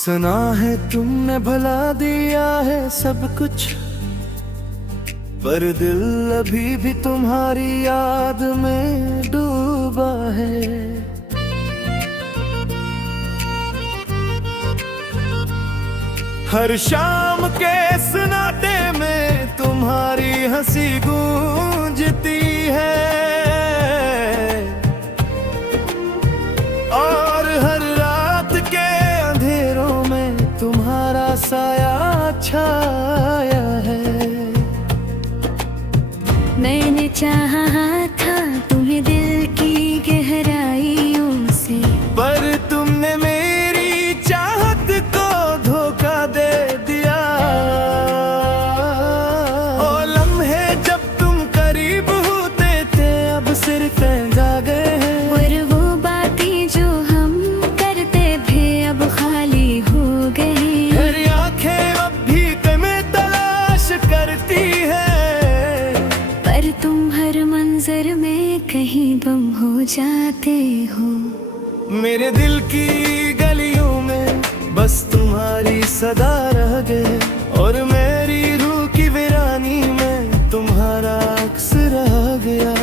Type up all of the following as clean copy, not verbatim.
सुना है तुमने भला दिया है सब कुछ, पर दिल अभी भी तुम्हारी याद में डूबा है। हर शाम के सन्नाटे में तुम्हारी हंसी गूंजती है, और हर रात के अंधेरों में तुम्हारा साया छाया है। मैंने चाहा था तुम्हें दिल की गहराइयों से, पर तुमने मेरी चाहत को धोखा दे दिया। ओ लम्हे जब तुम करीब होते थे अब सिर्फ जा गए हैं, और वो बातें जो हम करते थे अब खाली हो गए। मेरी आंखें अब भी तुम्हें तलाश करती है, पर तुम हर मंजर में कहीं बम हो जाते हो। मेरे दिल की गलियों में बस तुम्हारी सदा रह गए, और मेरी रूह की वीरानी में तुम्हारा अक्स रह गया।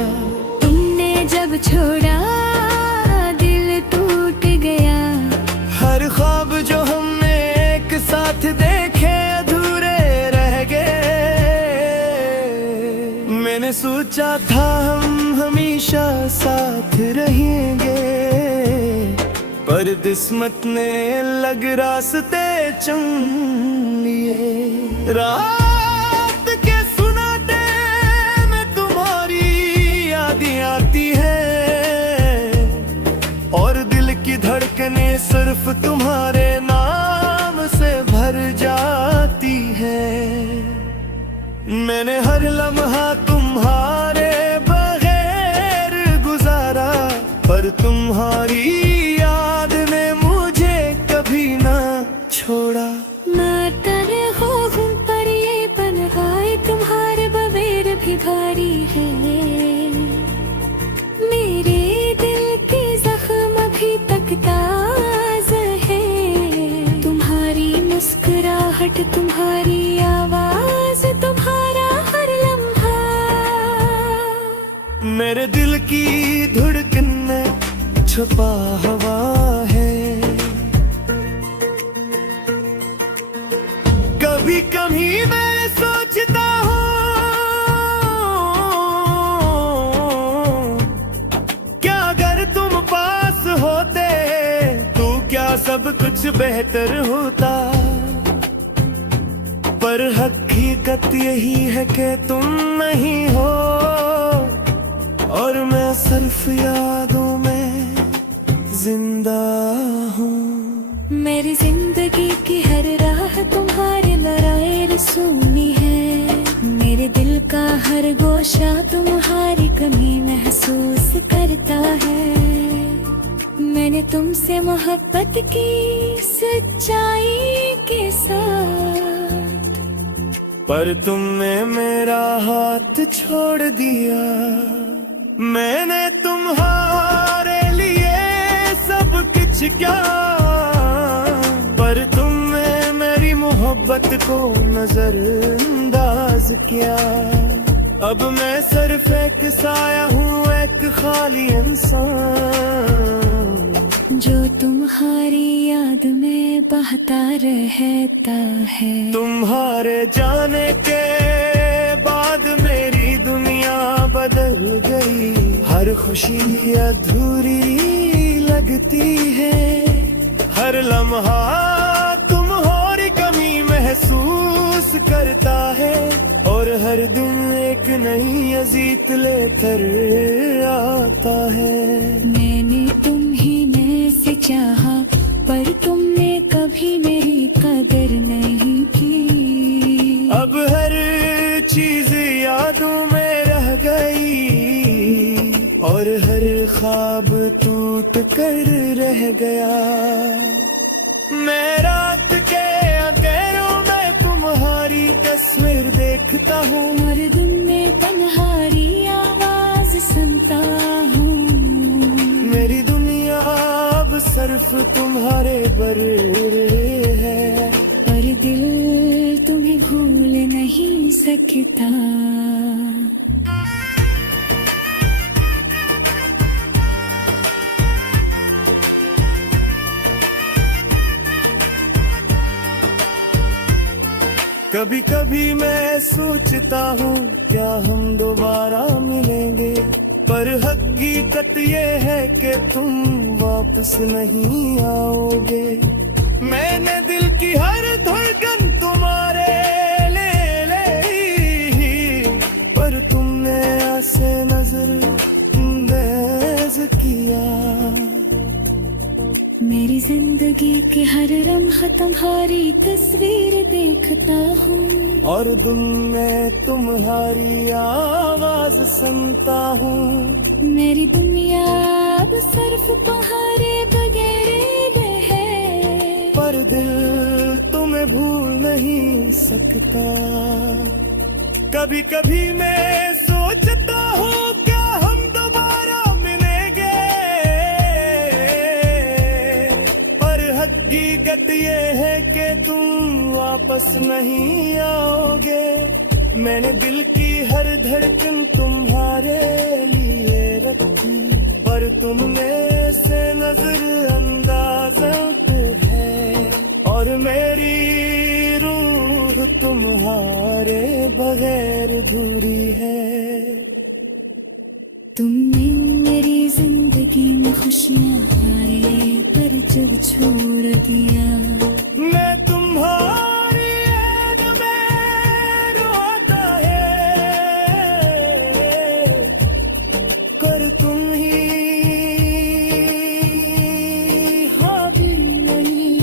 तुमने जब छोड़ा दिल टूट गया, हर ख्वाब जो हमने एक साथ देखे अधूरे रह गए। मैंने सोचा था हम हमेशा साथ रहेंगे, पर किस्मत ने लग रास्ते चुन लिए। रात के सुनाटे में तुम्हारी यादें आती है, और दिल की धड़कने सिर्फ तुम्हारे नाम से भर जाती है। मैंने हर लम्हा तुम्हारे बगैर गुजारा, पर तुम्हारी याद ने मुझे कभी ना छोड़ा। मारता हूँ पर ये पनहाय तुम्हारे बगैर भी भारी है। मेरे दिल के जख्म अभी तक ताज़ा है, तुम्हारी मुस्कुराहट, तुम्हारी आवाज, तुम्हारा हर लम्हा। मेरे दिल की धड़कन में छुपा हवा है, कभी कभी मैं सोचता हूँ क्या अगर तुम पास होते तो क्या सब कुछ बेहतर होता। पर हकीकत यही है कि तुम नहीं हो, और मैं सिर्फ यादों में जिंदा हूँ। मेरी जिंदगी की हर राह तुम्हारी लड़ाई रसूनी है, मेरे दिल का हर गोशा तुम्हारी कमी महसूस करता है। मैंने तुमसे मोहब्बत की सच्चाई के साथ, पर तुमने मेरा हाथ छोड़ दिया। मैंने तुम्हारे लिए सब कुछ क्या, पर तुमने मेरी मोहब्बत को नजरअंदाज किया। अब मैं सिर्फ एक साया हूँ, एक खाली इंसान, जो तुम्हारी याद में बहता रहता है। तुम्हारे जाने के बाद मेरी दुनिया बदल गई, हर खुशी अधूरी लगती है। हर लम्हा तुम्हारी कमी महसूस करता है, और हर दिन एक नई अजीत लेकर आता है। मैंने तुम्ही में से चाहा, पर तुमने कभी मेरी कदर नहीं की। अब हर चीज यादों में रह गई, और हर ख्वाब टूट कर रह गया। मैं रात के अंधेरों में तुम्हारी तस्वीर देखता हूँ, और दिन में तन्हारी आवाज सुनता हूँ। मेरी दुनिया अब सिर्फ तुम्हारे बरे नहीं सकता। कभी कभी मैं सोचता हूँ क्या हम दोबारा मिलेंगे, पर हकीकत ये है कि तुम वापस नहीं आओगे। मैंने दिल की हर धड़कन तुम्हारे ले ली, पर तुमने ऐसे नजर अंदाज किया। मेरी जिंदगी के हर लम्हा तुम्हारी तस्वीर देखता हूँ, और दिन में तुम्हारी आवाज सुनता हूँ। मेरी दुनिया अब सिर्फ तुम्हारे बगैर है, पर दिल तुम्हें भूल नहीं सकता। कभी कभी मैं सोचता हूँ क्या हम दोबारा मिलेंगे, पर हकीकत ये है कि तुम वापस नहीं आओगे। मैंने दिल की हर धड़कन तुम्हारे लिए रखी, पर तुमने से नजर अंदाज है, और मेरी रूह तुम्हारे बगैर अधूरी है। तुमने मेरी जिंदगी में खुशियाँ हारे, पर जब छोड़ दिया मैं तुम्हारी याद में रोता है, कर तुम ही हादिर नहीं।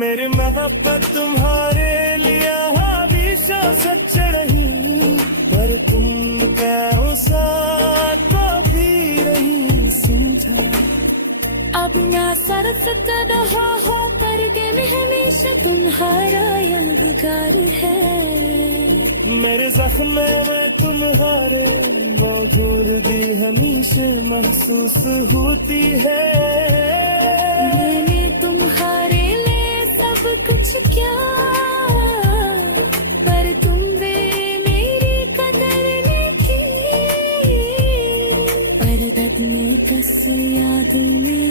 मेरी मोहब्बत तुम्हारे लिए हमेशा सच रही, पर तुम क्या साथ कभी नहीं समझा। अब ना सर सकता रहा हो, पर दिल हमेशा तुम्हारा यादगार है। मेरे जख्म में तुम्हारे मौजूदगी हमेशा महसूस होती है। मैंने तुम्हारे लिए सब कुछ किया, पर तुमने मेरी कदर नहीं की। पर दर्द में बस याद में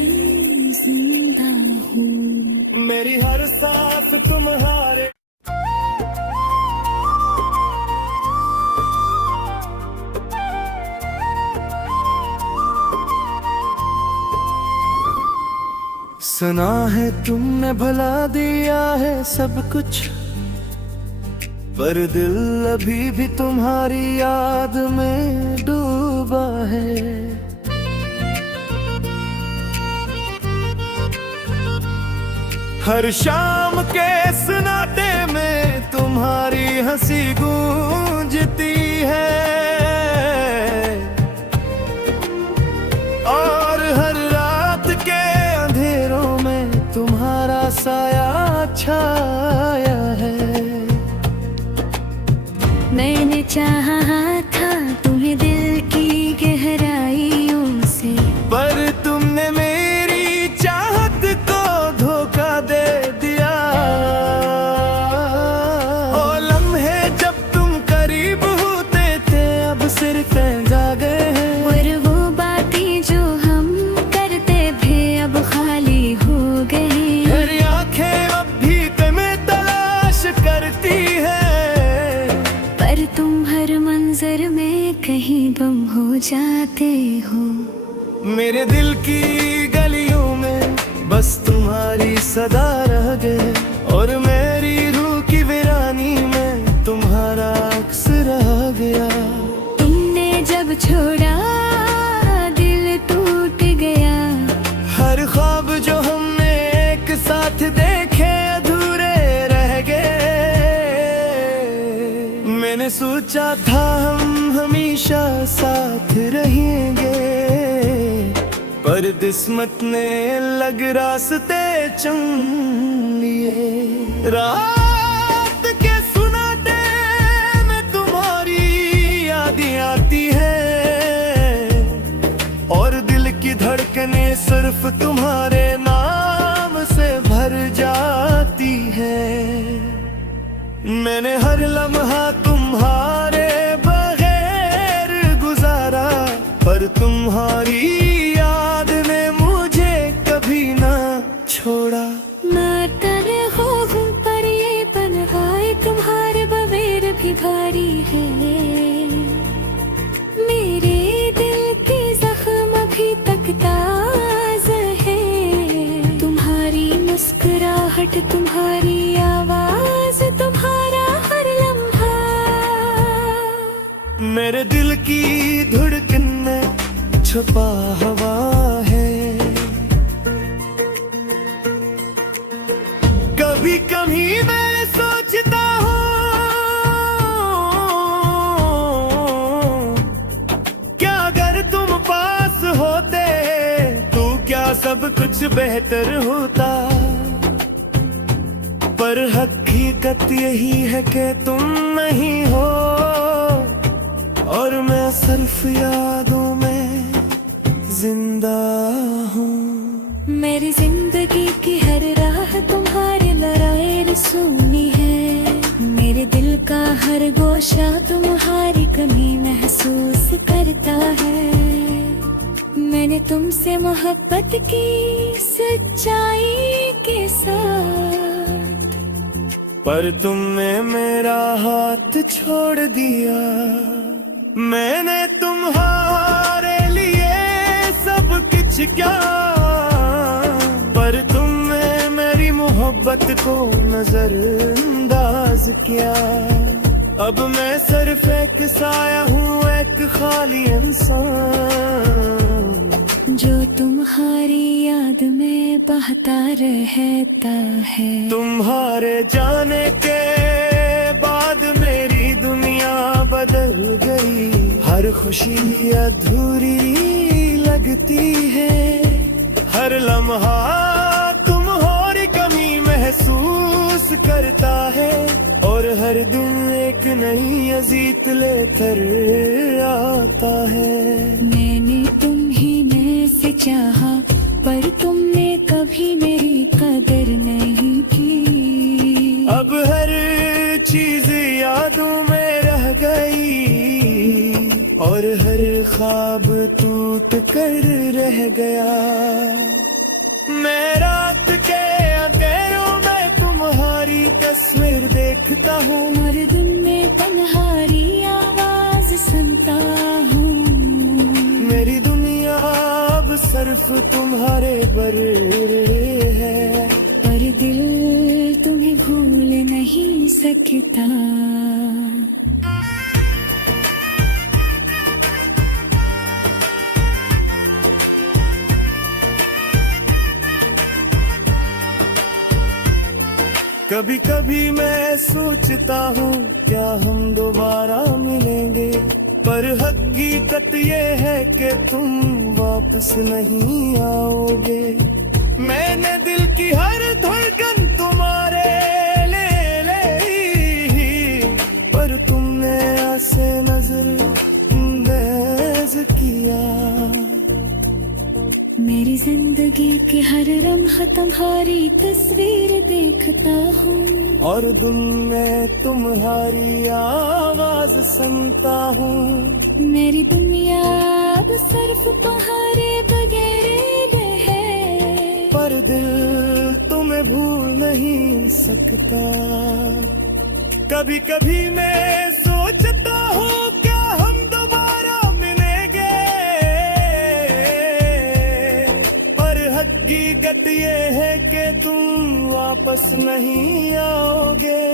जिंदा हूँ। मेरी हर सांस तुम्हारे सुना है तुमने भला दिया है सब कुछ, पर दिल अभी भी तुम्हारी याद में डूबा है। हर शाम के सन्नाटे में तुम्हारी हंसी गूंजती है, और हर रात के अंधेरों में तुम्हारा साया छाया है। मैंने चाहा था तुम्हें दिल की गहराइयों से, पर तुमने मेरी चाहत को धोखा दे दिया। ओ लम्हे जब तुम करीब होते थे अब सिर्फ जा गए हैं, और वो बातें जो हम करते थे अब खाली हो गई। मेरी आंखें अब भी तुम्हें तलाश करती है, पर तुम हर मंजर में कहीं बम हो जाते हो। मेरे दिल की गलियों में बस तुम्हारी सदा रह गए, और मेरी रूह की वीरानी में तुम्हारा अक्स रह गया। तुमने जब छोड़ा दिल टूट गया, हर ख्वाब जो हमने एक साथ देखे अधूरे रह गए। मैंने सोचा था हम हमेशा साथ रहेंगे, पर किस्मत ने लग रास्ते चुन लिए। रात के सुनाते में तुम्हारी यादें आती है, और दिल की धड़कने सिर्फ तुम्हारे नाम से भर जाती है। मैंने हर लम्हा तुम्हारे बगैर गुजारा, पर तुम्हारी याद ने मुझे कभी ना छोड़ा। मैं तेरे हूँ पर ये तन्हाई तुम्हारे बगैर भी भारी है। मेरे दिल की जख्म अभी तक ताज़ा है। तुम्हारी मुस्कुराहट, तुम्हारी आवाज, तुम्हारा हर लम्हा मेरे दिल की धड़कन में छुपा हवा है। कभी कभी मैं सोचता हूँ, क्या अगर तुम पास होते तो क्या सब कुछ बेहतर होता। पर हकीकत यही है कि तुम नहीं हो, और मैं सिर्फ यादों में जिंदा हूँ। मेरी जिंदगी की हर राह तुम्हारे लराए सुनी है। मेरे दिल का हर गोशा तुम्हारी कमी महसूस करता है। मैंने तुमसे मोहब्बत की सच्चाई के साथ, पर तुमने मेरा हाथ छोड़ दिया। मैंने तुम्हारे लिए सब कुछ क्या, पर तुमने मेरी मोहब्बत को नजरअंदाज किया। अब मैं सिर्फ एक साया हूँ, एक खाली इंसान जो तुम्हारी याद में बहता रहता है। तुम्हारे जाने के बाद मेरी दुनिया बदल गई। हर खुशी अधूरी लगती है। हर लम्हा तुम्हारी कमी महसूस करता है, और हर दिन एक नई अजीत लेकर आता है। मैंने तुम्हीं में से चाहा, पर तुमने कभी मेरी कदर नहीं की। अब हर चीज यादों में रह गई, और हर ख्वाब टूट कर रह गया। मैं रात के अंधेरों में तुम्हारी तस्वीर देखता हूँ, हर दिन में तुम्हारी आवाज सुनता हूँ। मेरी दुनिया अब सिर्फ तुम्हारे बरे है, पर दिल तुम्हें भूल नहीं सकता। कभी कभी मैं सोचता हूँ क्या हम दोबारा मिलेंगे, पर हकीकत ये है कि तुम वापस नहीं आओगे। मैंने दिल की हर धड़कन तुम्हारे ले ली, पर तुमने ऐसे नजर अंदाज किया। मेरी जिंदगी के हर लम्हा तुम्हारी तस्वीर देखता हूँ, और दिन में तुम्हारी आवाज सुनता हूँ। मेरी दुनिया अब सिर्फ तुम्हारे बगैर है, पर दिल तुम्हें भूल नहीं सकता। कभी कभी मैं सोचता हूँ क्या हम दोबारा मिलेंगे, पर हकीकत ये है कि तुम वापस नहीं आओगे।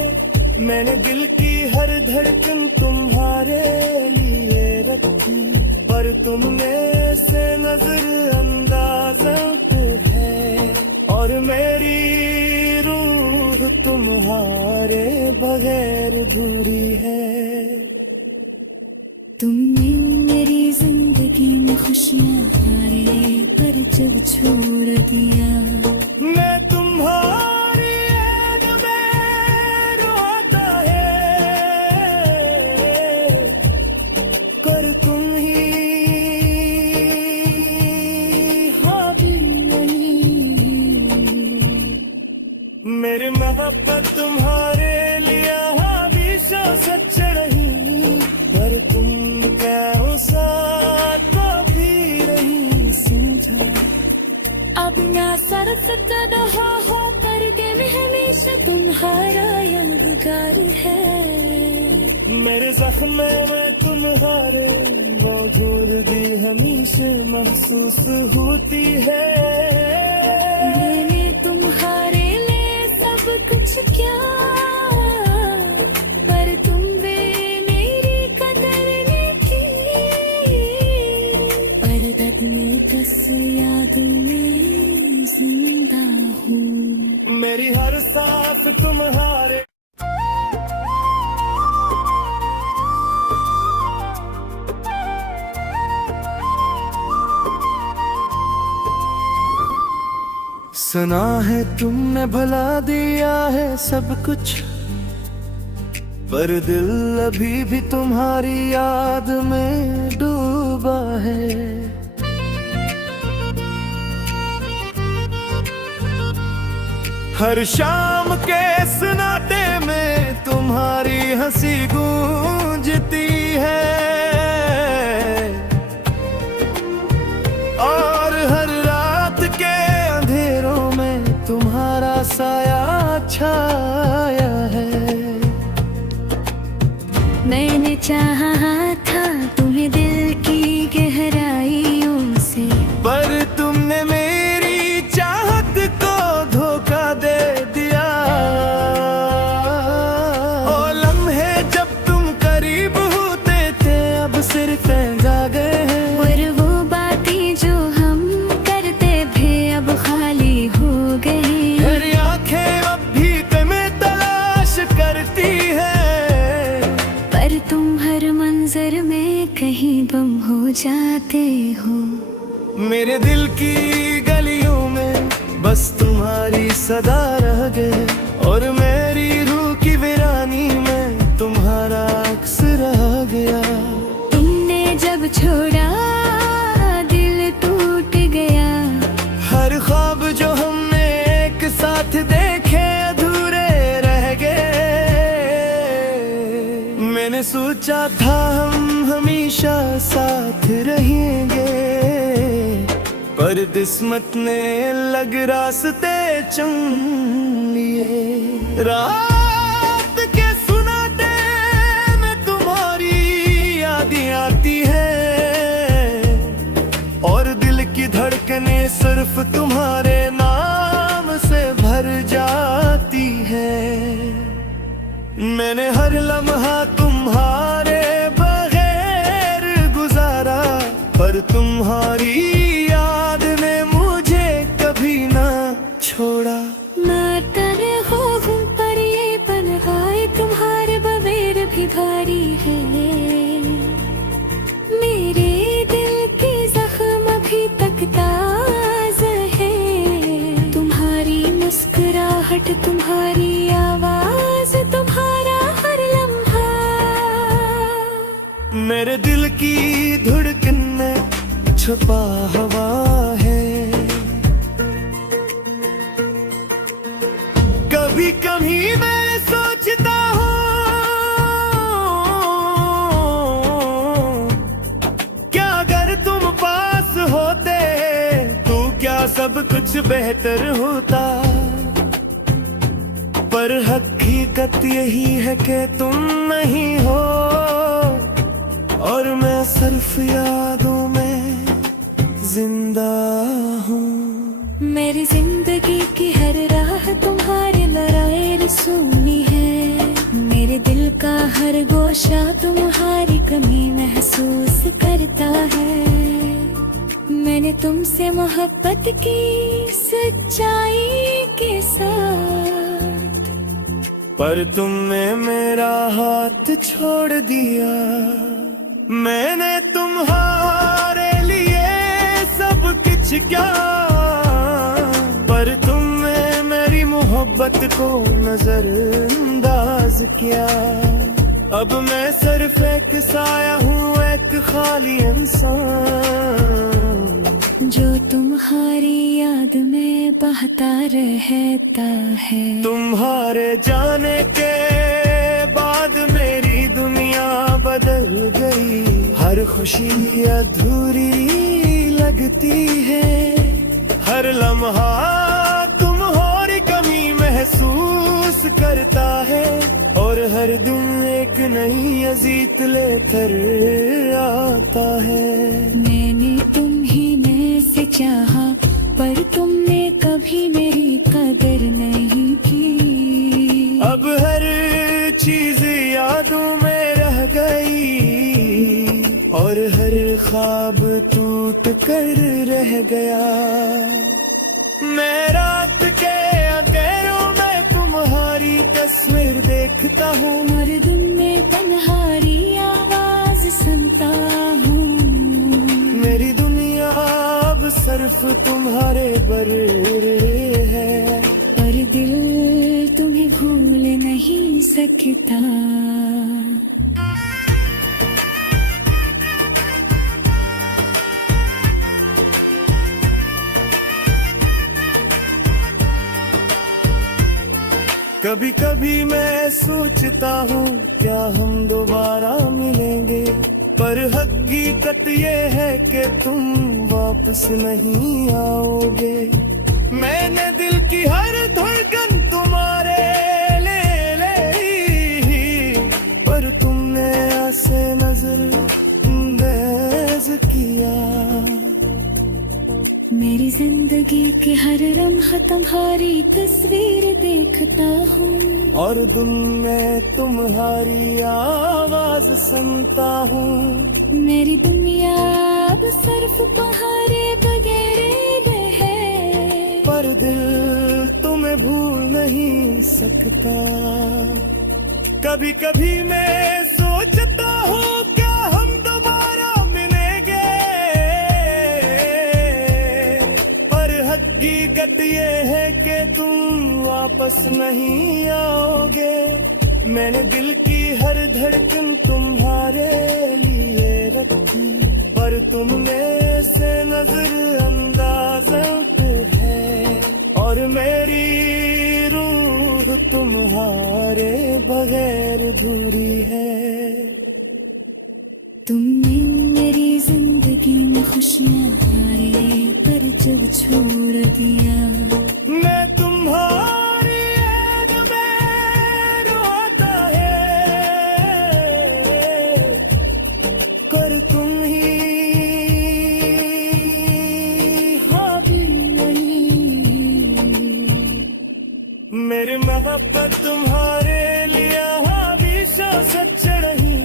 मैंने दिल की हर धड़कन तुम्हारे लिए रखी, पर तुमने से नजर अंदाज़त है, और मेरी रूह तुम्हारे बगैर अधूरी है। तुमने मेरी जिंदगी में खुशियाँ हारे, पर जब छोड़ दिया मैं तुम्हारी याद में रोता है, कर तुम ही हाबिल नहीं। मेरी मोहब्बत तुम्हारे लिए तदा हो पर दिल हमेशा तुम्हारा यादगार है। मेरे जख्म में तुम्हारे वो धूल दी हमेशा महसूस होती है। मैंने तुम्हारे लिए सब कुछ किया, पर तुमने मेरी कदर नहीं की। पर दर्द में कस याद में जिंदा हूँ। मेरी हर सांस तुम्हारे सुना है तुमने भला दिया है सब कुछ, पर दिल अभी भी तुम्हारी याद में डूबा है। हर शाम के सन्नाटे में तुम्हारी हंसी गूंजती है, और हर रात के अंधेरों में तुम्हारा साया छाया है। मैंने चाहा था तुम्हें दिल की गहराइयों से, पर तुमने मेरी चाहत को धोखा दे दिया। ओ लम्हे जब तुम करीब होते थे अब सिर्फ जा गए हैं। और वो बातें जो हम करते थे अब खाली हो गई। मेरी आंखें अब भी तुम्हें तलाश करती है, पर तुम हर मंजर में कहीं बम हो जाते हो। मेरे दिल की गलियों में बस तुम्हारी सदा रह गए, और मेरी रूह की वीरानी में तुम्हारा अक्स रह गया। तुमने जब छोड़ा दिल टूट गया। हर ख्वाब जो हमने एक साथ देखे अधूरे रह गए। मैंने सोचा था हम हमेशा साथ रहेंगे, पर किस्मत ने लग रास्ते चुन लिए। रात के सुनाते में तुम्हारी यादें आती है, और दिल की धड़कने सिर्फ तुम्हारे नाम से भर जाती है। मैंने हर लम्हा तुम्हारे बगैर गुजारा, पर तुम्हारी याद ने मुझे कभी ना छोड़ा। मातन हो पर ये पनहाय तुम्हारे बगैर भी भारी है। मेरे दिल के जख्म अभी तक ताज़ा है। तुम्हारी मुस्कुराहट, तुम्हारी आवाज, तुम्हारा हर लम्हा मेरे दिल की धड़कन में छुपा हवा है। कभी कभी मैं सोचता हूँ, क्या अगर तुम पास होते तो क्या सब कुछ बेहतर होता। पर हकीकत यही है कि तुम नहीं हो, और मैं सिर्फ यादों में जिंदा हूँ। मेरी जिंदगी की हर राह तुम्हारे लड़ाई रसूली है। मेरे दिल का हर गोशा तुम्हारी कमी महसूस करता है। मैंने तुमसे मोहब्बत की सच्चाई के साथ, पर तुमने मेरा हाथ छोड़ दिया। मैंने तुम्हारे लिए सब कुछ क्या, पर तुमने मेरी मोहब्बत को नजरअंदाज किया। अब मैं सिर्फ एक साया हूँ, एक खाली इंसान, जो तुम्हारी याद में बहता रहता है। तुम्हारे जाने के बाद मेरी दुनिया बदल गई। हर खुशी अधूरी लगती है, हर लम्हा करता है, और हर दिन एक नई अजीत लेकर आता है। मैंने तुम्हें मैं से चाहा, पर तुमने कभी मेरी कदर नहीं की। अब हर चीज यादों में रह गई, और हर ख्वाब टूट कर रह गया। मैं रात के अंधेरों में तुम्हारी तस्वीर देखता हूँ, हर दिन में तन्हारी आवाज सुनता हूँ। मेरी दुनिया अब सिर्फ तुम्हारे बर है, पर दिल तुम्हें भूल नहीं सकता। कभी कभी मैं सोचता हूँ क्या हम दोबारा मिलेंगे, पर हकीकत ये है कि तुम वापस नहीं आओगे। मैंने दिल की हर धड़कन तुम्हारे ले ली, पर तुमने ऐसे नजर अंदाज किया। मेरी जिंदगी के हर लम्हा तुम्हारी तस्वीर देखता हूँ, और दिन में तुम्हारी आवाज सुनता हूँ। मेरी दुनिया अब सिर्फ तुम्हारे बगैर है, पर दिल तुम्हें भूल नहीं सकता। कभी कभी मैं सोचता हूँ क्या हम दोबारा मिलेंगे, पर हकीकत ये है कि तुम वापस नहीं आओगे। मैंने दिल की हर धड़कन तुम्हारे लिए रखी, पर तुमने से नजर अंदाज है, और मेरी रूह तुम्हारे बगैर अधूरी है। तुमने मेरी जिंदगी में खुशियाँ आए, पर जब छोड़ दिया मैं तुम्हारी याद में रोता है, कर तुम ही हावी नहीं। मेरी मोहब्बत तुम्हारे लिए हमेशा सच रही,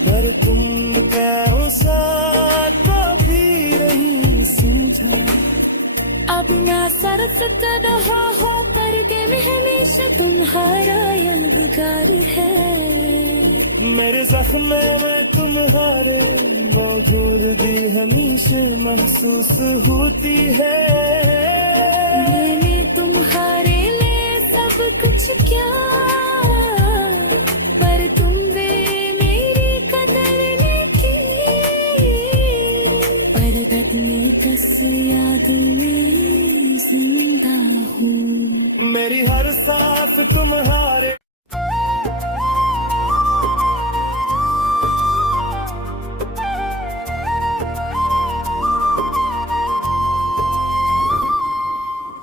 पर तुम क्या साथ कभी नहीं समझा। अब मैं सरस रहा हो, पर दिल हमेशा तुम्हारा यादगार है। मेरे जख्म में तुम्हारे मौजूद दी हमेशा महसूस होती है। मैंने तुम्हारे लिए सब कुछ किया, पर तुम वे मेरी कदर नहीं की। पर रखने दस यादों में जिंदा हूँ। मेरी हर सांस तुम्हारे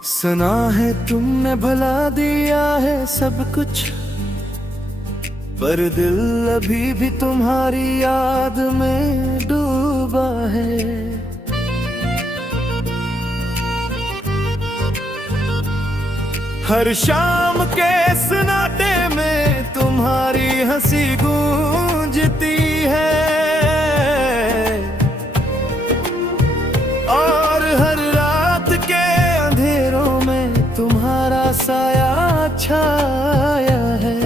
सुना है तुमने भला दिया है सब कुछ, पर दिल अभी भी तुम्हारी याद में डूबा है। हर शाम के सन्नाटे में तुम्हारी हंसी गूंजती है, और हर रात के अंधेरों में तुम्हारा साया छाया है।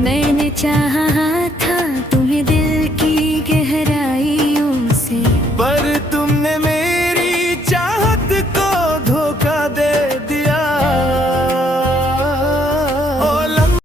मैंने चाहा